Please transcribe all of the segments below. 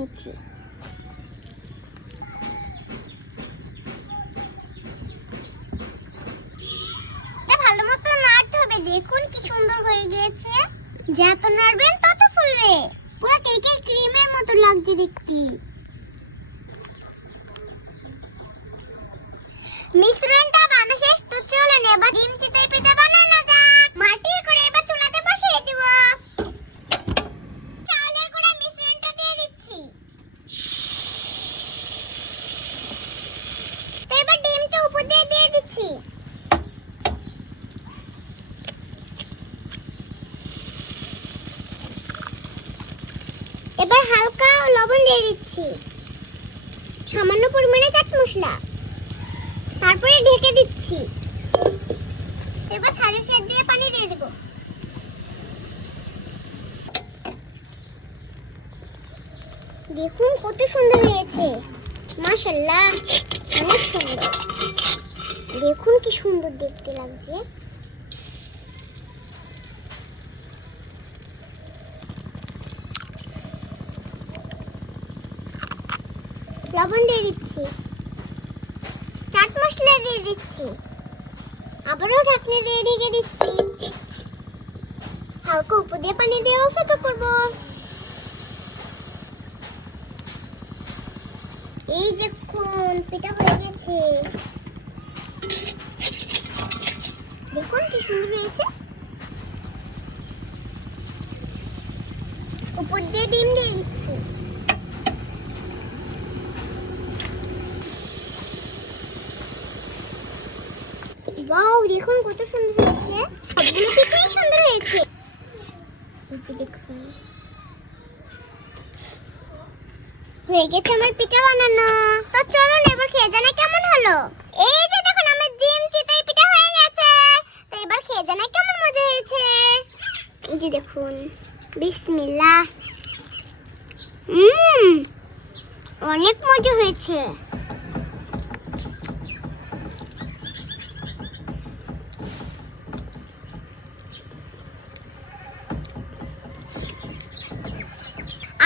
নিচ্ছি। ভালো মতো নাড়তে হবে। দেখুন কি সুন্দর হয়ে গিয়েছে। যত নাড়বেন তত ফুলবে। পুরো কেকের ক্রিমের মতো লাগছে দেখতে। মিশ্রণটা বানানো শেষ, তো চলুন এবার ডিম চিতই পিঠা বানানো যাক। মাটির করে এবার চুলাতে বসিয়ে দিব। চালের গুঁড়া মিশ্রণটা দিয়ে দিচ্ছি। তো এবার ডিমটা উপর দিয়ে দিয়ে দিচ্ছি। এবার হালকা লবণ দিয়ে দিচ্ছি, সামান্য পরিমাণে চাট মশলা, তারপরে ঢেকে দিচ্ছি। এবার সাড়ে সাত দিয়ে পানি দিয়ে দেব। দেখুন কত সুন্দর হয়েছে, মাশাআল্লাহ অনেক সুন্দর। দেখুন কি সুন্দর দেখতে লাগছে। লবণ দিয়ে দিচ্ছি, চাট মশলা দিয়ে দিচ্ছি, আবারও ঢাকনি দিয়ে ঢেকে দিচ্ছি। হালকা উপর দিয়ে পানি দিয়ে অপেক্ষা করব। এই দেখুন পিঠা হয়ে গেছে। দেখুন কি সুন্দর হয়েছে। উপর দিয়ে ডিম দিয়ে দিচ্ছি। ওয়াও, দেখুন কত সুন্দর হয়েছে। সবগুলো পিঠাই সুন্দর হয়েছে। এই যে দেখুন হয়ে গেছে আমার পিঠা বানানো। তো চলুন এবার খেয়ে জানাই কেমন হলো। এই যে দেখুন আমার ডিম চিতই পিঠা হয়ে গেছে। তো এবার খেয়ে জানাই কেমন মজা হয়েছে। এই যে দেখুন, বিসমিল্লাহ। অনেক মজা হয়েছে।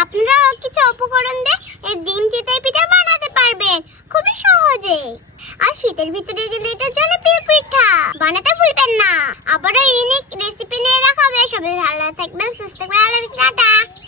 আপনারাও কিছু উপকরণ দিয়ে এই ডিম চিতই পিঠা বানাতে পারবেন খুবই সহজে। আর শীতের ভিতরে গেলে এটা জনপ্রিয় পিঠা, বানাতে ভুলবেন না। আবারও ইউনিক রেসিপি নিয়ে দেখা হবে। সবাই ভালো থাকবেন, সুস্থ থাকবেন। টাটা।